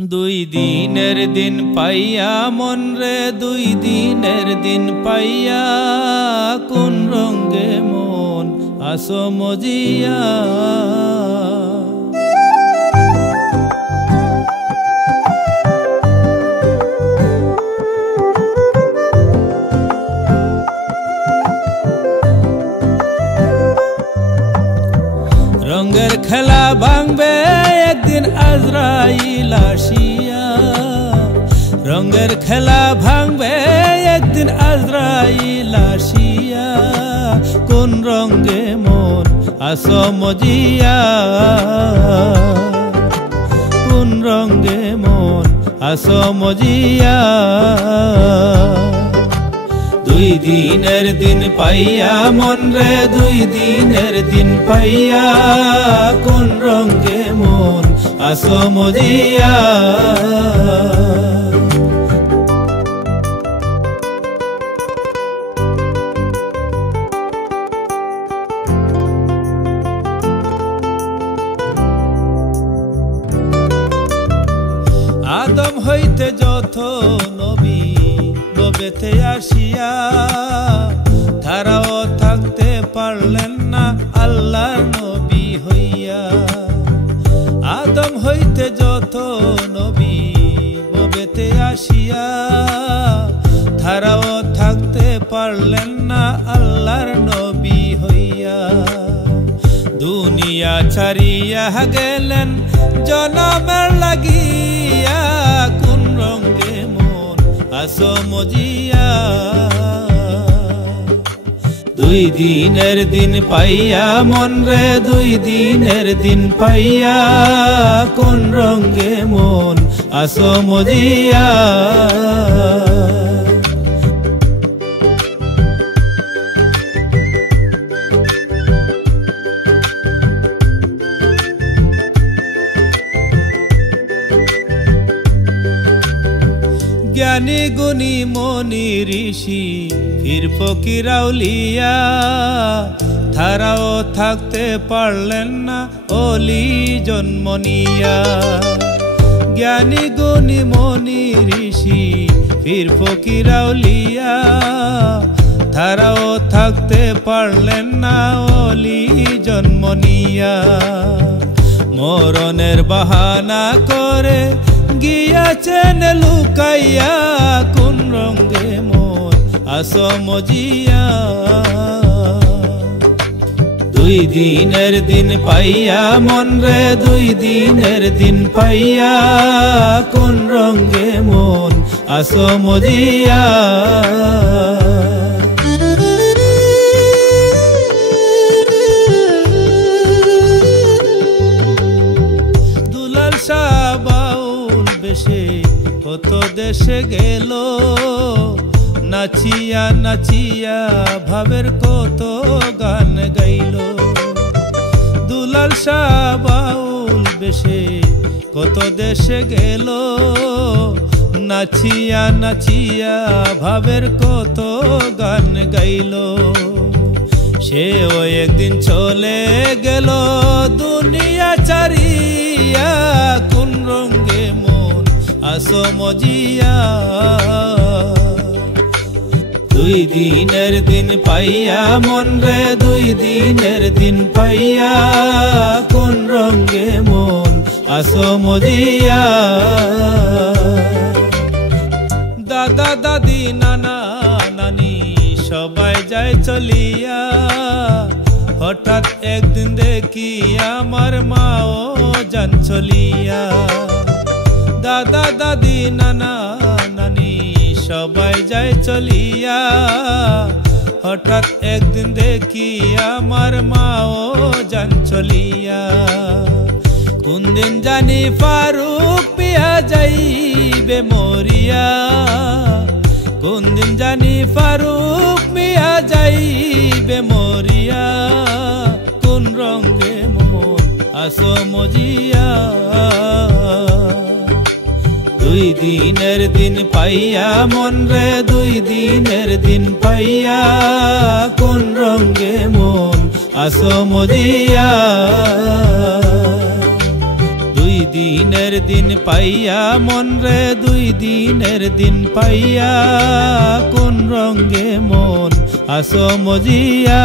দুই দিনের দিন পাইয়া মন রে, দুই দিনের দিন পাইয়া কোন রঙে মন আসো মজিয়া। রঙের খেলা ভাঙবে একদিন আজরাইল আসিয়া, রঙের খেলা ভাঙবে একদিন আজরাইল আসিয়া। কোন রঙে মন আসো মজিয়া, কোন রঙে মন আসো মজিয়া। দুই দিনের দিন পাইয়া মন রে, দুই দিনের দিন পাইয়া কোন রঙে মন আসো মজিয়া। আদম হইতে যত নবী নবেতে আসিয়া, তারাও থাকতে পারলেন না আল্লাহর নবী হইয়া। আদম হইতে যত নবী নবেতে আসিয়া, তারাও থাকতে পারলেন না আল্লাহর নবী হইয়া। দুনিয়া ছাড়িয়া গেলেন জনমের লাগিয়া, কোন রঙে মন আসো মজিয়া। দুই দিনের দিন পাইয়া মন রে, দুই দিনের দিন পাইয়া কোন রঙে মন আসো মজিয়া। জ্ঞানী গুণী মনি ঋষি ফির ফকির আউলিয়া, তারাও থাকতে পারলেন না অলি জন্ম নিয়া। জ্ঞানী গুণী মনি ঋষি ফির ফকির আউলিয়া, তারাও থাকতে পারলেন না অলি জন্ম নিয়া। মরণের বাহানা করে গিয়াছেন লুকাইয়া, কোন রঙে মন আসো মজিয়া। দুই দিনের দিন পাইয়া মন রে, দুই দিনের দিন পাইয়া কোন রঙে মন আসো মজিয়া। দুলাল শাহ বাউল বেশে কত দেশে গেল, নাচিয়া নাচিয়া ভাবের কত গান গাইল। দুলাল শাহ বাউল বেশে কত দেশে গেল, নাচিয়া নাচিয়া ভাবের কত গান গাইল। সেও একদিন চলে গেল দুনিয়া ছাড়িয়া, কোন রঙে মন আসো মজিয়া। দুই দিনের দিন পাইয়া মন রে, দুই দিনের দিন পাইয়া কোন রঙে মন আসো মজিয়া। দাদা দাদি নানা নানি সবাই যায় চলিয়া, হঠাৎ একদিন দেখি আমার মাও যান চলিয়া। দাদা দাদি নানা নানি সবাই যায় চলিয়া, হঠাৎ একদিন দেখি আমার মাও যান চলিয়া। কোন দিন জানি ফারুক পিয়া যাইবে মরিয়া, কোন দিন জানি ফারুক মিয়া যাইবে মরিয়া। কোন রঙে মন আসো মজিয়া। দুই দিনের দিন পাইয়া মন রে, দুই দিনের দিন পাইয়া কোন রঙে মন আসো মজিয়া। দিনের দিন পাইয়া মন রে 2 দিনের দিন পাইয়া কোন রঙ্গে মন আসো মজিয়া